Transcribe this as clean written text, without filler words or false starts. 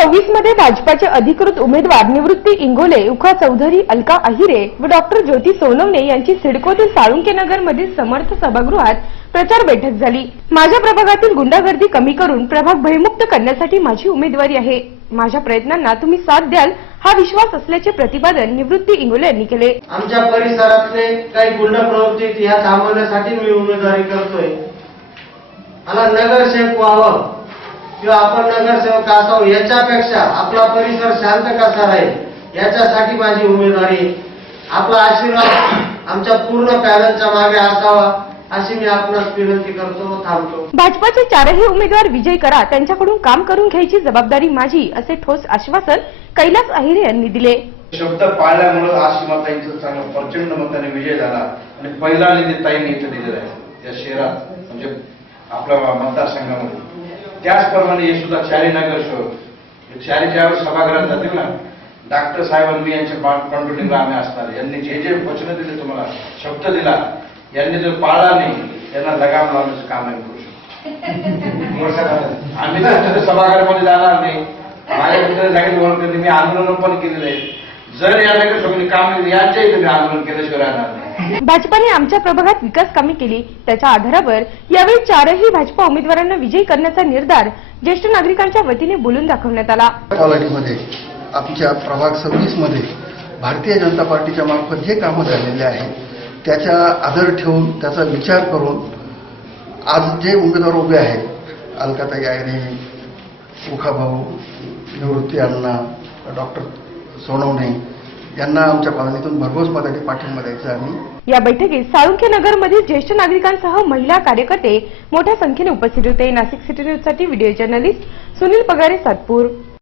2024 मध्ये भाजपाचे अधिकृत उमेदवार निवृत्ती इंगोले, उखा चौधरी, अलका अहिरे व डॉक्टर ज्योती सोनवणे यांची सिडकोतील साळुंखे नगर मधील समर्थ सभागृहात प्रचार बैठक झाली। माझ्या प्रभागातील गुंडागर्दी कमी करून प्रभाग भयमुक्त करण्यासाठी माझी उमेदवारी आहे। माझ्या प्रयत्नांना तुम्ही साथ द्याल हा विश्वास असल्याचे प्रतिपादन निवृत्ती इंगोले यांनी केले। आमच्या परिसरातले काही गुंडा प्रवृत्ती ह्या थांबवण्यासाठी मी उमेदवारी करतोय। मला नगरसेवक व्हावं किंवा आपण नगरसेवक असावं याच्यापेक्षा आपला परिसर शांत कसा राहील याच्यासाठी माझी उमेदवारी। आपला आशीर्वाद आमच्या पूर्ण पॅनलच्या मागे असावा अशी मी आपणास विनंती करतो। थांबतो। भाजपाचे चारही उमेदवार विजयी करा, त्यांच्याकडून काम करून घ्यायची जबाबदारी माझी असे ठोस आश्वासन कैलास अहिरे यांनी दिले। शब्द पाळल्यामुळे आज सीमाताईंचा चांगला प्रचंड मताने विजय झाला आणि पहिला निधी ताईंनी इथे दिलेला आहे या शहरात, म्हणजे आपल्या मतदारसंघामध्ये। त्याचप्रमाणे हे सुद्धा चारी नगरसेवक चारी ज्यावेळेस सभागृहात जातील ना, डॉक्टर साहेबांनी यांच्या कंट्रोलिंगला आम्ही असणार। यांनी जे जे वचन दिले, तुम्हाला शब्द दिला, यांनी जर पाळला नाही त्यांना लगाम लावण्याचं काम आम्ही करू शकतो। आम्ही तर सभागृहामध्ये जाणार नाही। माझ्या जागेत ओळख मी आंदोलन पण केलेलं आहे। जर या नगरसेवकांनी काम यांच्या इथे मी आंदोलन केल्याशिवाय राहणार नाही। भाजपाने आमच्या प्रभागात विकास कामे केली, त्याच्या आधारावर यावेळी चारही भाजपा उमेदवारांना विजयी करण्याचा निर्धार ज्येष्ठ नागरिकांच्या वतीने बोलून दाखवण्यात आला। क्वालिटीमध्ये आमच्या प्रभाग 26 मध्ये भारतीय जनता पार्टीच्या मार्फत जे कामं झालेले आहेत त्याचा आदर ठेवून, त्याचा विचार करून आज जे उमेदवार उभे आहेत, अलकाताई अहिरे, उखाभाऊ, निवृत्ती अण्णा, डॉक्टर सोनवणे यांना आमच्या कॉलनीतून भरघोस मताने पाठिंबा द्यायचा आम्ही। या बैठकीत साळुंखे नगर मधील ज्येष्ठ नागरिकांसह महिला कार्यकर्ते मोठ्या संख्येने उपस्थित होते। नाशिक सिटी न्यूज साठी व्हिडिओ जर्नलिस्ट सुनील पगारे, सातपूर।